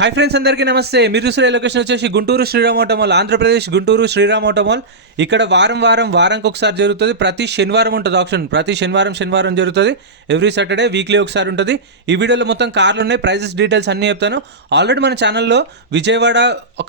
Hi friends అందరికీ నమస్తే. మీరు చూసే లొకేషన్ వచ్చేసి గుంటూరు శ్రీరామ్ ఆటోమాల్ ఆంధ్రప్రదేశ్ గుంటూరు శ్రీరామ్ ఆటోమాల్. ఇక్కడ వారం వారం వారానికి ఒకసారి జరుగుతుంది. ప్రతి శనివారం ఉంటుంది ఆప్షన్ ప్రతి శనివారం శనివారం జరుగుతుంది. ఎవ్రీ సాటర్డే వీక్లీ ఒకసారి ఉంటుంది. ఈ వీడియోలో మొత్తం కార్లు ఉన్నాయి. ప్రైజెస్ డీటెయిల్స్ అన్నీ చెప్తాను. ఆల్రెడీ మన ఛానల్లో విజయవాడ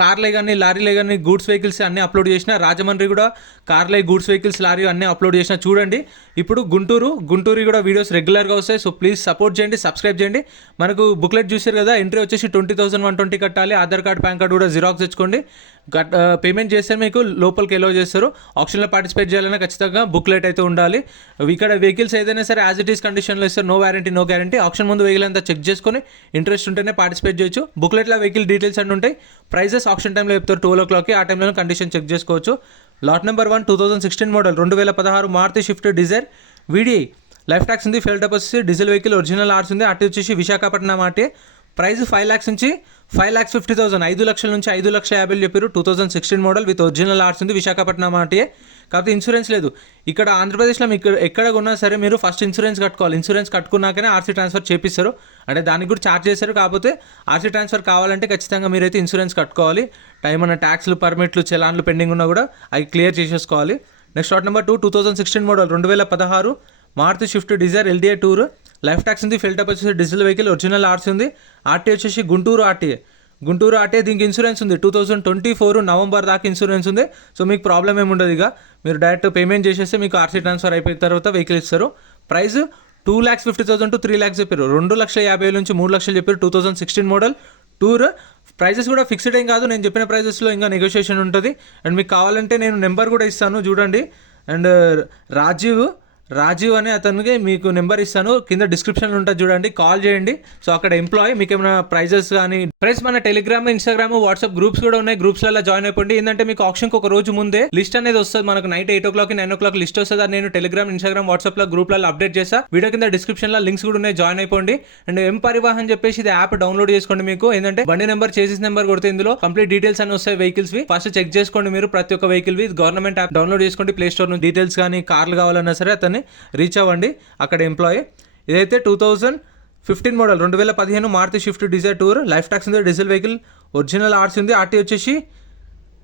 కార్లే కానీ లారీలే కానీ గూడ్స్ వెహికల్స్ అన్నీ అప్లోడ్ చేసిన రాజమండ్రి కూడా కార్లే గూడ్స్ వెహికల్స్ లారీ అన్నీ అప్లోడ్ చేసిన చూడండి. ఇప్పుడు గుంటూరు గుంటూరు కూడా వీడియోస్ రెగ్యులర్గా వస్తాయి. సో ప్లీజ్ సపోర్ట్ చేయండి సబ్స్క్రైబ్ చేయండి. మనకు బుక్లెట్ చూసారు కదా ఎంట్రీ వచ్చేసి ట్వంటీ థౌసండ్ వన్ ట్వంటీ కట్టాలి. ఆధార్ కార్డ్ పాన్ కార్డ్ కూడా జిరాక్స్ తెచ్చుకోండి. కట్ పేమెంట్ చేస్తే మీకు లోపలికి ఎలో చేస్తారు. ఆప్షన్లో పార్టిసిపేట్ చేయాలన్నా ఖచ్చితంగా బుక్లెట్ అయితే ఉండాలి. ఇక్కడ వెహికల్స్ ఏదైనా సరే యాజ్ ఇట్ ఈస్ కండిషన్లో ఇస్తారు. No warranty no guarantee option ముందు వెహికల్ అంతా చెక్ చేసుకొని ఇంట్రెస్ట్ ఉంటేనే పార్టిసిపేట్ చేయొచ్చు. బుక్లెట్లో వెహికల్ డీటెయిల్స్ అన్నీ ఉంటాయి. ప్రైజెస్ ఆప్షన్ టైంలో చెప్తారు. టూ ఓ క్లాక్కి ఆ టైంలో కండిషన్ చెక్ చేసుకోవచ్చు. Lot number one two thousand sixteen model రెండు వేల పదహారు మారుతి షిఫ్ట్ డిజైర్ వీడి లైఫ్ ట్యాక్స్ ఉంది ఫెల్ టప్ వచ్చేసి డీజిల్ వెహికల్ ఒరిజినల్ ఆర్స్ ఉంది. అటు వచ్చేసి విశాఖపట్నం ఆటే ప్రైస్ ఫైవ్ ల్యాక్స్ నుంచి ఫైవ్ ల్యాక్స్ ఫిఫ్టీ థౌసండ్. ఐదు లక్షల నుంచి ఐదు లక్షల యాభై చెప్పారు two thousand sixteen model with original arts ఉంది. విశాఖపట్నం ఆటే కాకపోతే ఇన్సూరెన్స్ లేదు. ఇక్కడ ఆంధ్రప్రదేశ్లో మీకు ఎక్కడ ఉన్నా సరే మీరు ఫస్ట్ ఇన్సూరెన్స్ కట్టుకోవాలి. ఇన్సూరెన్స్ కట్టుకున్నాకనే ఆర్సీ ట్రాన్స్ఫర్ చేపిస్తారు. అంటే దానికి కూడా ఛార్జ్ చేస్తారు కాకపోతే ఆర్సీ ట్రాన్స్ఫర్ కావాలంటే ఖచ్చితంగా మీరైతే ఇన్సూరెన్స్ కట్టుకోవాలి. టైం అన్న ట్యాక్స్లు పర్మిట్లు చలాన్లు పెండింగ్ ఉన్నా కూడా అవి క్లియర్ చేసేసుకోవాలి. Next short number two two thousand sixteen model రెండు వేల పదహారు Maruti Swift Dzire LDA tour. Life tax ఉంది ఫిల్టప్ వచ్చేసి డీజిల్ వెహికల్ ఒరిజినల్ ఆర్సీ ఉంది. ఆర్టీ వచ్చేసి గుంటూరు ఆర్టీఏ. గుంటూరు ఆర్టీఏ దీనికి ఇన్సూరెన్స్ ఉంది. Two thousand twenty four November దాకా ఇన్సూరెన్స్ ఉంది. సో మీకు ప్రాబ్లం ఏమి ఉండదు ఇక. మీరు డైరెక్ట్ పేమెంట్ చేసేస్తే మీకు ఆర్సీ ట్రాన్స్ఫర్ అయిపోయిన తర్వాత వెహికల్ ఇస్తారు. Price two lakhs fifty thousand to three lakhs చెప్పారు. రెండు లక్షల యాభై వేల నుంచి మూడు లక్షలు చెప్పారు two thousand sixteen model. Tour prices కూడా ఫిక్స్డ్ ఏం కాదు. నేను చెప్పిన ప్రైజెస్లో ఇంకా నెగోషియేషన్ ఉంటుంది. అండ్ మీకు కావాలంటే నేను నెంబర్ కూడా ఇస్తాను. చూడండి. అండ్ రాజీవ్ రాజీవ్ అనే అతనికి మీకు నెంబర్ ఇస్తాను. కింద డిస్క్రిప్షన్లో ఉంటుంది చూడండి. కాల్ చేయండి. సో అక్కడ ఎంప్లాయీ మీకు ఏమైనా ప్రైజెస్ కానీ ఫ్రెండ్స్ మన టెలిగ్రామ్ ఇన్స్టాగ్రామ్ వాట్సాప్ గ్రూప్స్ కూడా ఉన్నాయి. గ్రూప్స్లలో జాయిన్ అయిపోండి. ఏంటంటే మీకు ఆప్షన్కి ఒక రోజు ముందే లిస్ట్ అనేది వస్తుంది. మనకు night eight o'clock nine o'clock list వస్తుంది. అది నేను టెలిగ్రామ్ ఇన్స్టాగ్రామ్ వాట్సాప్లో గ్రూప్లలో అప్డేట్ చేసా వీడియో కింద డిస్క్రిప్షన్లో లింక్స్ కూడా ఉన్నాయి. జాయిన్ అయిపోండి. అండ్ ఎం పరివాహన్ చెప్పేసి ఇది యాప్ డౌన్లోడ్ చేసుకోండి మీకు. ఏంటంటే బండి నెంబర్ చేసేసి నెంబర్ కొడితే ఇందులో కంప్లీట్ డీటెయిల్స్ అని వస్తాయి వెహికల్స్ వి. ఫస్ట్ చెక్ చేసుకోండి మీరు. ప్రతి ఒక్క వెహికల్ వి. గవర్నమెంట్ యాప్ డౌన్లోడ్ చేసుకోండి. ప్లే స్టోర్ నుంచి డీటెయిల్స్ కానీ కార్లు కావాలన్నా సరే అతన్ని రీచ్ అవ్వండి అక్కడ ఎంప్లాయీ ఇదైతే టూ థౌజండ్ ఫిఫ్టీన్ మోడల్ రెండు వేల పదిహేను Maruti Swift Dzire tour life tax ఉంది డీజిల్ వెహికల్ ఒరిజినల్ ఆర్సీ ఉంది ఆర్టీ వచ్చేసి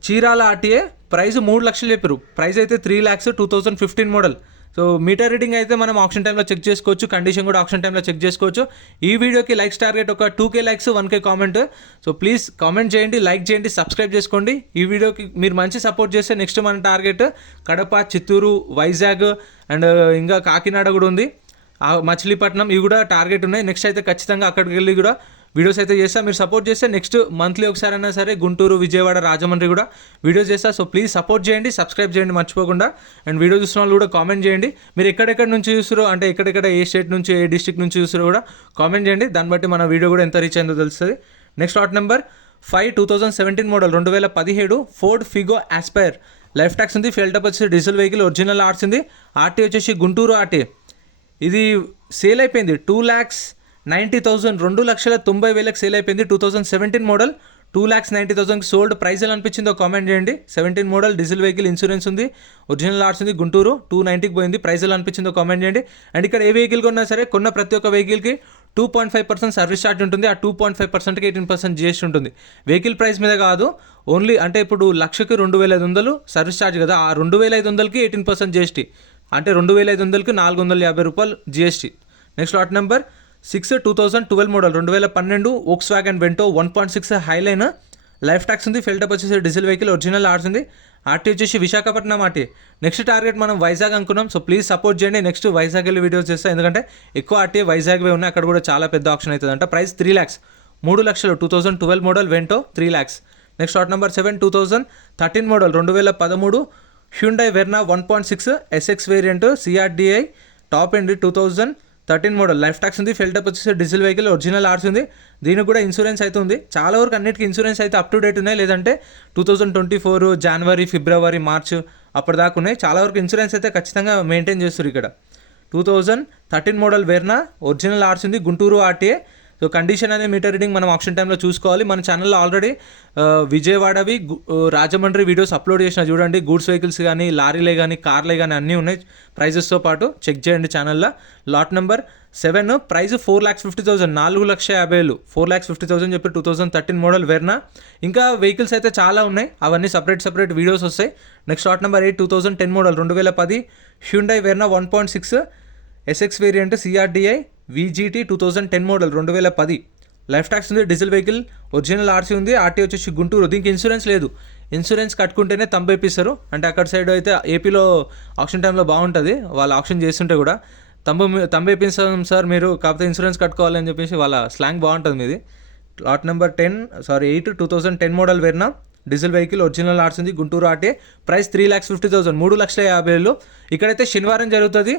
చీరాల ఆర్టీఏ ప్రైస్ మూడు లక్షలు చెప్పారు ప్రైస్ అయితే three lakhs two thousand fifteen model so meter reading అయితే మనం ఆప్షన్ టైంలో చెక్ చేసుకోవచ్చు కండిషన్ కూడా ఆప్షన్ టైంలో చెక్ చేసుకోవచ్చు. ఈ వీడియోకి లైక్స్ టార్గెట్ ఒక two K likes one K comment so please comment చేయండి లైక్ చేయండి సబ్స్క్రైబ్ చేసుకోండి. ఈ వీడియోకి మీరు మంచి సపోర్ట్ చేస్తే నెక్స్ట్ మన target Kadapa Chittoor Vizag and uh, ఇంకా కాకినాడ కూడా ఉంది. ఆ మచిలీపట్నం ఇవి కూడా టార్గెట్ ఉన్నాయి. నెక్స్ట్ అయితే ఖచ్చితంగా అక్కడికి వెళ్ళి కూడా వీడియోస్ అయితే చేస్తా. మీరు సపోర్ట్ చేస్తే నెక్స్ట్ మంత్లీ ఒకసారి అయినా సరే గుంటూరు విజయవాడ రాజమండ్రి కూడా వీడియోస్ చేస్తా. సో ప్లీజ్ సపోర్ట్ చేయండి సబ్స్క్రైబ్ చేయండి మర్చిపోకుండా. అండ్ వీడియో చూసిన వాళ్ళు కూడా కామెంట్ చేయండి. మీరు ఎక్కడెక్కడ నుంచి చూస్తారో అంటే ఎక్కడెక్కడ ఏ స్టేట్ నుంచి ఏ డిస్ట్రిక్ట్ నుంచి చూస్తారో కూడా కామెంట్ చేయండి. దాన్ని బట్టి మన వీడియో కూడా ఎంత రీచ్ అయిందో తెలుస్తుంది. Next lot number five two thousand seventeen model రెండు వేల పదిహేడు Ford Figo Aspire life tax ఉంది ఫెల్టప్ వచ్చేసి డీజిల్ వెహికల్ ఒరిజినల్ ఆర్ట్స్ ఉంది. ఆర్టీ వచ్చేసి గుంటూరు ఆర్టీ ఇది సేల్ అయిపోయింది టూ ల్యాక్స్ నైంటీ థౌసండ్ రెండు లక్షల తొంభై వేలకు సేల్ అయిపోయింది two thousand seventeen model. Two lakhs ninety థౌసండ్కి sold price ఎలా అనిపించిందో కామెంట్ చేయండి. Seventeen model diesel vehicle insurance ఉంది. ఒరిజినల్ ఆర్ట్స్ ఉంది గుంటూరు. టూ నైంటీకి పోయింది. ప్రైస్ ఎలా అనిపించిందో కామెంట్ చేయండి. అండ్ ఇక్కడ ఏ వెహికల్ కొన్నా సరే కొన్న ప్రతి ఒక్క వెహికల్కి two point five percent service charge ఉంటుంది. ఆ టూ పాయింట్ ఫైవ్ పర్సెంట్కి ఎయిటీన్ పర్సెంట్ జిఎస్టీ ఉంటుంది. వెహికల్ ప్రైస్ మీద కాదు ఓన్లీ అంటే ఇప్పుడు లక్షకి రెండు వేల ఐదు వందలు సర్వీస్ ఛార్జ్ కదా. ఆ రెండు వేల ఐదు వందలకి ఎయిటీన్ పర్సెంట్ జిఎస్టీ అంటే రెండు వేల ఐదు వందలకి నాలుగు వందల యాభై రూపాయలు GST next lot number six two thousand twelve model రెండు వేల పన్నెండు Volkswagen Vento one point six Highline life tax ఉంది ఫిల్టప్ వచ్చేసి డీజిల్ వెహికల్ ఒరిజినల్ ఆర్ట్స్ ఉంది. ఆర్టీ వచ్చేసి విశాఖపట్నం ఆర్టీ నెక్స్ట్ టార్గెట్ మనం వైజాగ్ అనుకున్నాం. సో ప్లీజ్ సపోర్ట్ చేయండి. నెక్స్ట్ వైజాగ్ వెళ్ళి వీడియోస్ చేస్తాం. ఎందుకంటే ఎక్కువ ఆర్టీ వైజాగ్వే ఉన్నాయి. అక్కడ కూడా చాలా పెద్ద ఆప్షన్ అవుతుందంట. ప్రైస్ త్రీ ల్యాక్స్ మూడు లక్షలు two thousand twelve model Vento three lakhs next short number seven two thousand thirteen model రెండు వేల పదమూడు Hyundai Verna one point six SX variant CRDI top end two thousand thirteen model. Life tax ఉంది ఫిల్టప్ వచ్చేసి diesel vehicle original ఆర్స్ ఉంది. దీనికి కూడా ఇన్సూరెన్స్ అయితే ఉంది. చాలా వరకు అన్నిటికీ ఇన్సూరెన్స్ అయితే అప్ టు డేట్ ఉన్నాయి. లేదంటే టూ థౌజండ్ ట్వంటీ ఫోర్ జనవరి ఫిబ్రవరి మార్చ్ అప్పటిదాకా ఉన్నాయి. చాలా వరకు ఇన్సూరెన్స్ అయితే ఖచ్చితంగా మెయింటైన్ చేస్తారు ఇక్కడ. Two thousand thirteen model Verna original ఆర్స్ ఉంది గుంటూరు ఆర్టీఏ. సో కండిషన్ అనే మీటర్ రీడింగ్ మనం ఆప్షన్ టైంలో చూసుకోవాలి. మన ఛానల్లో ఆల్రెడీ విజయవాడవి రాజమండ్రి వీడియోస్ అప్లోడ్ చేసిన చూడండి. గూడ్స్ వెహికల్స్ కానీ లారీలే కానీ కార్లే కానీ అన్నీ ఉన్నాయి. ప్రైజెస్తో పాటు చెక్ చేయండి ఛానల్లో lot number seven price four lakhs fifty thousand నాలుగు లక్ష యాభై వేలు ఫోర్ ల్యాక్స్ ఫిఫ్టీ థౌసండ్ చెప్పి two thousand thirteen model Verna. ఇంకా వెహికల్స్ అయితే చాలా ఉన్నాయి. అవన్నీ సపరేట్ సపరేట్ వీడియోస్ వస్తాయి. Next lot number eight two thousand ten model రెండు వేల పది. Hyundai Verna one point six SX variant CRDI VGT two thousand ten model రెండు వేల పది. లైఫ్ ట్యాక్స్ ఉంది డీజిల్ వెహికల్ ఒరిజినల్ ఆర్సీ ఉంది ఆర్టీ వచ్చేసి గుంటూరు. దీనికి ఇన్సూరెన్స్ లేదు. ఇన్సూరెన్స్ కట్టుకుంటేనే తంబేపిస్తారు అంటే అక్కడ సైడ్ అయితే ఏపీలో ఆప్షన్ టైంలో బాగుంటుంది. వాళ్ళు ఆప్షన్ చేస్తుంటే కూడా తంబు తంబేపిస్తాం సార్ మీరు కాకపోతే ఇన్సూరెన్స్ కట్టుకోవాలని చెప్పేసి వాళ్ళ స్లాంగ్ బాగుంటుంది మీది. Lot number ten sorry eight two thousand ten model Verna diesel vehicle original arts ఉంది గుంటూరు ఆటే price three lakhs fifty thousand మూడు లక్షల యాభై వేలు. ఇక్కడైతే శనివారం జరుగుతుంది.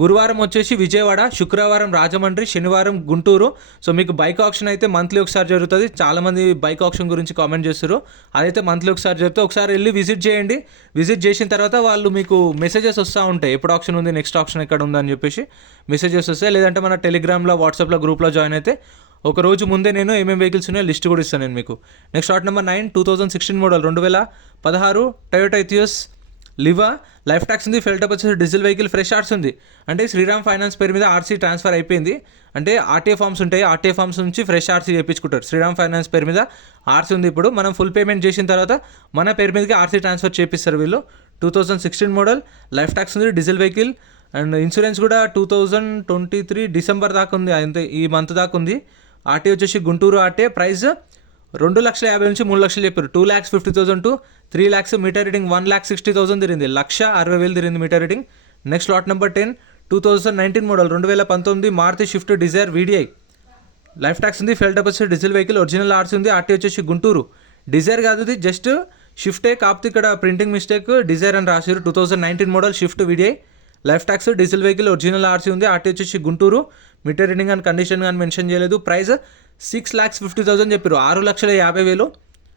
గురువారం వచ్చేసి విజయవాడ శుక్రవారం రాజమండ్రి శనివారం గుంటూరు. సో మీకు బైక్ ఆప్షన్ అయితే మంత్లీ ఒకసారి జరుగుతుంది. చాలామంది బైక్ ఆప్షన్ గురించి కామెంట్ చేస్తారు అదైతే మంత్లీ ఒకసారి జరుగుతుంది. ఒకసారి వెళ్ళి విజిట్ చేయండి. విజిట్ చేసిన తర్వాత వాళ్ళు మీకు మెసేజెస్ వస్తూ ఉంటాయి. ఎప్పుడు ఆప్షన్ ఉంది నెక్స్ట్ ఆప్షన్ ఎక్కడ ఉందని చెప్పేసి మెసేజెస్ వస్తాయి. లేదంటే మన టెలిగ్రామ్లో వాట్సాప్లో గ్రూప్లో జాయిన్ అయితే ఒక రోజు ముందే నేను ఏమేమి వెహికల్స్ ఉన్నాయో లిస్ట్ కూడా ఇస్తాను నేను మీకు. Next short number nine two thousand sixteen model రెండు వేల పదహారు Toyota Etios Liva life tax ఉంది ఫెల్టప్ వచ్చేసి డీజిల్ వెహికల్ ఫ్రెష్ ఆర్ట్స్ ఉంది. అంటే శ్రీరామ్ ఫైనాన్స్ పేరు మీద ఆర్సీ ట్రాన్స్ఫర్ అయిపోయింది. అంటే ఆర్టీఏ ఫామ్స్ ఉంటాయి ఆర్టీఏ ఫామ్స్ నుంచి ఫ్రెష్ ఆర్సీ చేయించుకుంటారు. శ్రీరామ్ ఫైనాన్స్ పేరు మీద ఆర్సీ ఉంది ఇప్పుడు. మనం ఫుల్ పేమెంట్ చేసిన తర్వాత మన పేరు మీదకి ఆర్సీ ట్రాన్స్ఫర్ చేపిస్తారు వీళ్ళు. Two thousand sixteen model life tax ఉంది డీజిల్ వెహికల్. అండ్ ఇన్సూరెన్స్ కూడా two thousand twenty three December దాకా ఉంది అంతే ఈ మంత్ దాకా ఉంది. ఆర్టీ వచ్చేసి గుంటూరు ఆర్టీ ప్రైస్ రెండు లక్షల యాభై నుంచి మూడు లక్షలు చెప్పారు. Two lakhs fifty thousand to three lakhs meter reading one lakh sixty thousand తిరిగింది. లక్ష అరవై వేలు తిరిగింది meter reading. Next lot number ten two thousand nineteen model రెండు వేల పంతొమ్మిది Maruti Swift Dzire VDI life tax ఉంది ఫెల్ డబల్స్ డీజిల్ వెహికల్ ఒరిజినల్ ఆర్సీ ఉంది ఆర్టీ వచ్చేసి గుంటూరు. డిజైర్ కాదు ఇది జస్ట్ షిఫ్టే కాకపోతే ఇక్కడ ప్రింటింగ్ మిస్టేక్ డిజైర్ అని రాశారు. Two thousand nineteen model Swift VDI life tax diesel vehicle original RC ఉంది ఆర్టీ వచ్చేసి Guntur. Meter reading and condition కానీ మెన్షన్ చేయలేదు. Price six lakhs fifty thousand చెప్పారు ఆరు లక్షల యాభై వేలు.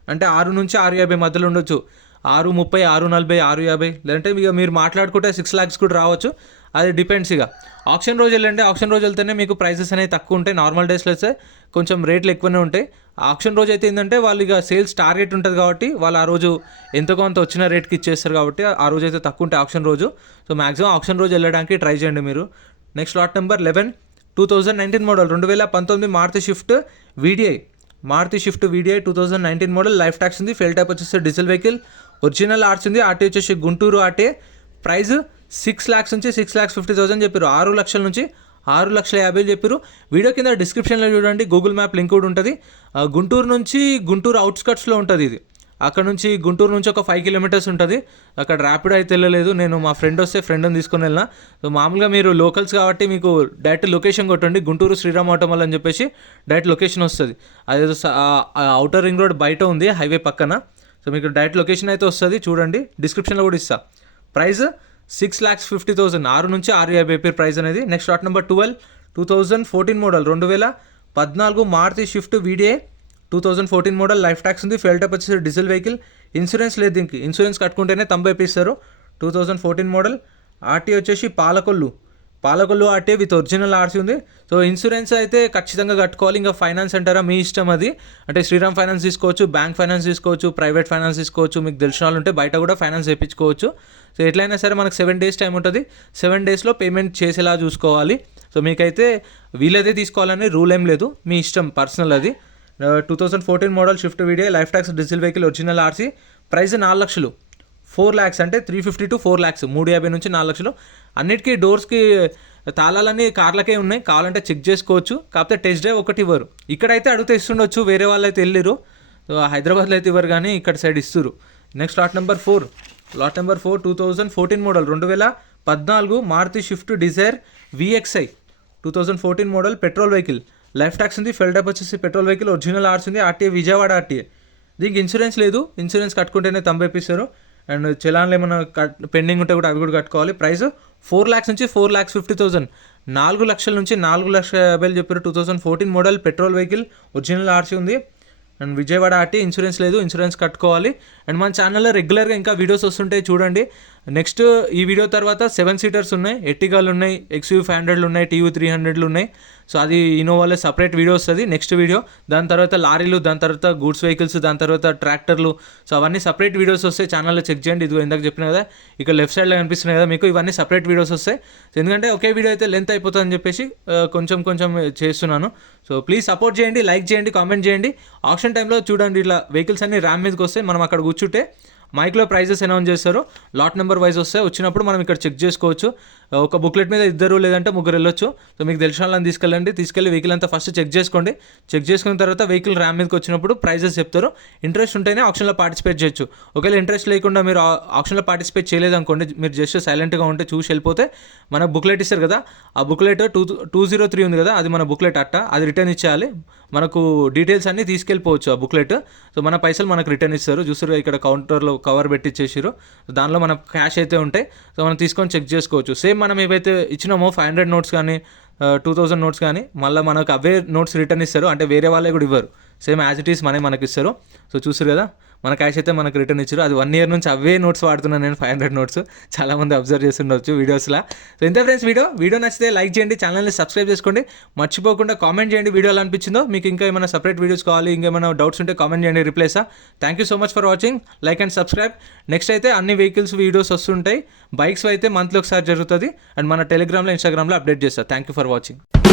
అంటే ఆరు నుంచి ఆరు యాభై మధ్యలో ఉండొచ్చు. ఆరు ముప్పై ఆరు నలభై ఆరు యాభై. లేదంటే ఇక మీరు మాట్లాడుకుంటే సిక్స్ ల్యాక్స్ కూడా రావచ్చు. అది డిపెండ్స్ ఇక. ఆప్షన్ రోజు వెళ్ళండి ఆప్షన్ రోజు వెళ్తేనే మీకు ప్రైసెస్ అనేవి తక్కువ ఉంటాయి. నార్మల్ డేస్లో అయితే కొంచెం రేట్లు ఎక్కువనే ఉంటాయి. ఆప్షన్ రోజు అయితే ఏంటంటే వాళ్ళు ఇక సేల్స్ టార్గెట్ ఉంటుంది కాబట్టి వాళ్ళు ఆ రోజు ఎంతో కొంత వచ్చిన రేట్కి ఇచ్చేస్తారు కాబట్టి ఆ రోజు అయితే తక్కువ ఉంటాయి ఆప్షన్ రోజు. సో మాక్సిమం ఆప్షన్ రోజు వెళ్ళడానికి ట్రై చేయండి మీరు. Next lot number eleven. Two thousand nineteen model రెండు వేల పంతొమ్మిది Maruti Swift VDI Maruti Swift VDI two thousand nineteen model life tax ఉంది ఫెయిల్ టైప్ వచ్చేసి డీజిల్ వెహికల్ ఒరిజినల్ ఆర్ట్స్ ఉంది ఆర్టీ వచ్చేసి Guntur RT. Price six lakhs నుంచి six lakhs fifty thousand చెప్పారు ఆరు లక్షల నుంచి ఆరు లక్షల యాభై చెప్పారు. వీడియో కింద డిస్క్రిప్షన్లో చూడండి గూగుల్ మ్యాప్ లింక్ కూడా ఉంటుంది. గుంటూరు నుంచి గుంటూరు అవుట్స్కట్స్లో ఉంటుంది ఇది. అక్కడ నుంచి గుంటూరు నుంచి ఒక ఫైవ్ కిలోమీటర్స్ ఉంటుంది. అక్కడ ర్యాపిడ్ అయితే వెళ్ళలేదు. నేను మా ఫ్రెండ్ వస్తే ఫ్రెండ్ని తీసుకొని వెళ్ళిన. సో మామూలుగా మీరు లోకల్స్ కాబట్టి మీకు డైరెక్ట్ లొకేషన్ కొట్టండి. గుంటూరు శ్రీరామ్ ఆటోమల్ అని చెప్పేసి డైరెక్ట్ లొకేషన్ వస్తుంది. అదేదో అవుటర్ రింగ్ రోడ్ బయట ఉంది హైవే పక్కన. సో మీకు డైరెక్ట్ లొకేషన్ అయితే వస్తుంది. చూడండి. డిస్క్రిప్షన్లో కూడా ఇస్తా. Price six lakhs fifty thousand ఆరు నుంచి ఆరు యాభై పేరు ప్రైస్ అనేది. Next lot number twelve two thousand fourteen model రెండు వేల పద్నాలుగు Maruti Swift VDI two thousand fourteen model life tax ఉంది. ఫెయిల్ టైప్ వచ్చేసి డీజిల్ వెహికల్. ఇన్సూరెన్స్ లేదు దీనికి. ఇన్సూరెన్స్ కట్టుకుంటేనే తంబైపిస్తారు two thousand fourteen model RT వచ్చేసి Palakollu. Palakollu RT with original RC ఉంది. సో ఇన్సూరెన్స్ అయితే ఖచ్చితంగా కట్టుకోవాలి. ఇంకా ఫైనాన్స్ అంటారా? మీ ఇష్టం అది. అంటే శ్రీరామ్ ఫైనాన్స్ తీసుకోవచ్చు బ్యాంక్ ఫైనాన్స్ తీసుకోవచ్చు ప్రైవేట్ ఫైనాన్స్ తీసుకోవచ్చు. మీకు తెలిసిన వాళ్ళు ఉంటే బయట కూడా ఫైనాన్స్ చేయించుకోవచ్చు సో ఎట్లయినా సరే మనకు సెవెన్ డేస్ టైం ఉంటుంది. సెవెన్ డేస్లో పేమెంట్ చేసేలా చూసుకోవాలి. సో మీకైతే వీలైతే తీసుకోవాలని రూల్ ఏం లేదు. మీ ఇష్టం పర్సనల్ అది. Two thousand fourteen model Swift VDI life tax diesel vehicle original RC price నాలుగు లక్షలు. ఫోర్ ల్యాక్స్ అంటే three fifty to four lakhs మూడు యాభై నుంచి నాలుగు లక్షలు. అన్నిటికీ డోర్స్కి uh, తాళాలన్నీ కార్లకే ఉన్నాయి. కావాలంటే చెక్ చేసుకోవచ్చు. కాకపోతే టెస్ట్ డ్రైవ్ ఒకటి ఇవ్వరు. ఇక్కడైతే అడిగితే ఇస్తుండొచ్చు. వేరే వాళ్ళు అయితే వెళ్ళిరు హైదరాబాద్లో అయితే ఇవ్వరు కానీ ఇక్కడ side ఇస్తురు next lot number four lot number four two thousand fourteen model రెండు వేల పద్నాలుగు Maruti Swift Dzire VXI two thousand fourteen model petrol vehicle life tax ఉంది ఫెల్ టైప్ వచ్చేసి పెట్రోల్ వెహికల్ ఒరిజినల్ ఆర్స్ ఉంది ఆర్టీఏ విజయవాడ ఆర్టీఏ దీనికి ఇన్సూరెన్స్ లేదు insurance కట్టుకుంటేనే తంబేపిస్తారు అండ్ చలాన్లు ఏమైనా కట్ పెండింగ్ ఉంటే కూడా అవి కూడా కట్టుకోవాలి. ప్రైస్ ఫోర్ ల్యాక్స్ నుంచి ఫోర్ ల్యాక్స్ ఫిఫ్టీ థౌసండ్. నాలుగు లక్షల నుంచి నాలుగు లక్షల యాభైలు చెప్పారు two thousand fourteen model petrol vehicle original RC ఉంది. అండ్ విజయవాడ ఆర్టీ ఇన్సూరెన్స్ లేదు ఇన్సూరెన్స్ కట్టుకోవాలి. అండ్ మన ఛానల్లో రెగ్యులర్గా ఇంకా వీడియోస్ వస్తుంటాయి చూడండి. నెక్స్ట్ ఈ వీడియో తర్వాత సెవెన్ సీటర్స్ ఉన్నాయి ఎట్టిగాలు ఉన్నాయి ఎక్స్యూ ఫైవ్ హండ్రెడ్లు ఉన్నాయి టీయూ త్రీ హండ్రెడ్లు ఉన్నాయి. సో అది ఇన్నోవాలో సపరేట్ వీడియో వస్తుంది. నెక్స్ట్ వీడియో దాని తర్వాత లారీలు దాని తర్వాత గూడ్స్ వెహికల్స్ దాని తర్వాత ట్రాక్టర్లు. సో అవన్నీ సపరేట్ వీడియోస్ వస్తాయి. ఛానల్లో చెక్ చేయండి. ఇది ఇందాక చెప్పిన కదా ఇక్కడ లెఫ్ట్ సైడ్లో కనిపిస్తున్నాయి కదా మీకు ఇవన్నీ సపరేట్ వీడియోస్ వస్తాయి. ఎందుకంటే ఒకే వీడియో అయితే లెంత్ అయిపోతుందని చెప్పేసి కొంచెం కొంచెం చేస్తున్నాను. సో ప్లీజ్ సపోర్ట్ చేయండి లైక్ చేయండి కామెంట్ చేయండి. ఆప్షన్ టైంలో చూడండి ఇట్లా వెహికల్స్ అన్ని ర్యామ్ మీదకి వస్తాయి. మనం అక్కడ కూర్చుంటే మైక్లో ప్రైజెస్ అనౌన్స్ చేస్తారు లాట్ నెంబర్ వైజ్ వస్తే వచ్చినప్పుడు మనం ఇక్కడ చెక్ చేసుకోవచ్చు. Uh, ఒక బుక్లెట్ మీద ఇద్దరు లేదంటే ముగ్గురు వెళ్ళొచ్చు. సో మీకు తెలిసిన వాళ్ళని తీసుకెళ్ళండి. తీసుకెళ్ళి వెహికల్ అంతా ఫస్ట్ చెక్ చేసుకోండి. చెక్ చేసుకున్న తర్వాత వెహికల్ ర్యామ్ మీదకి వచ్చినప్పుడు ప్రైజెస్ చెప్తారు. ఇంట్రెస్ట్ ఉంటేనే ఆప్షన్లో పార్టిసిపేట్ చేయొచ్చు. ఒకవేళ ఇంట్రెస్ట్ లేకుండా మీరు ఆప్షన్లో పార్టిసిపేట్ చేయలేదు అనుకోండి మీరు జస్ట్ సైలెంట్గా ఉంటే చూసి వెళ్ళిపోతే మన బుక్లెట్ ఇస్తారు కదా. ఆ booklet two two zero three ఉంది కదా అది మన బుక్లెట్ అట్ట. అది రిటర్న్ ఇచ్చేయాలి. మనకు డీటెయిల్స్ అన్నీ తీసుకెళ్ళిపోవచ్చు ఆ బుక్లెట్ సో మన పైసలు మనకు రిటర్న్ ఇస్తారు. చూసారు ఇక్కడ కౌంటర్లో కవర్ పెట్టి ఇచ్చేసారు దానిలో మన క్యాష్ అయితే ఉంటాయి. సో మనం తీసుకొని చెక్ చేసుకోవచ్చు. సేమ్ మనం ఏవైతే ఇచ్చినామో ఫైవ్ హండ్రెడ్ నోట్స్ కానీ టూ థౌజండ్ నోట్స్ కానీ మళ్ళీ మనకు అవే నోట్స్ రిటర్న్ ఇస్తారు. అంటే వేరే వాళ్ళే కూడా ఇవ్వరు. Same as it is money మనకి ఇస్తారు సో చూసారు కదా? మన క్యాష్ అయితే మనకు రిటర్న్ ఇచ్చారు. అది వన్ ఇయర్ నుంచి అవే నోట్స్ వాడుతున్నాను నేను ఫైవ్ హండ్రెడ్ నోట్స్ చాలా మంది అబ్జర్వ్ చేస్తుండొచ్చు వీడియోస్లో సో ఇంత ఫ్రెండ్స్ వీడియో. వీడియో నచ్చితే లైక్ చేయండి ఛానల్ని సబ్స్క్రైబ్ చేసుకోండి. మర్చిపోకుండా కామెంట్ చేయండి వీడియో ఎలా అనిపించిందో. మీకు ఇంకా ఏమైనా సపరేట్ వీడియోస్ కావాలి ఇంకేమైనా డౌట్స్ ఉంటే కామెంట్ చేయండి రిప్లైసా thank you so much for watching like and subscribe next అయితే అన్ని వెహికల్స్ వీడియోస్ వస్తుంటాయి. బైక్స్ అయితే మంత్లీ ఒకసారి జరుగుతుంది. అండ్ మన టెలిగ్రామ్లో ఇన్స్టాగ్రామ్లో అప్డేట్ చేస్తాను థ్యాంక్ యూ ఫర్ వాచింగ్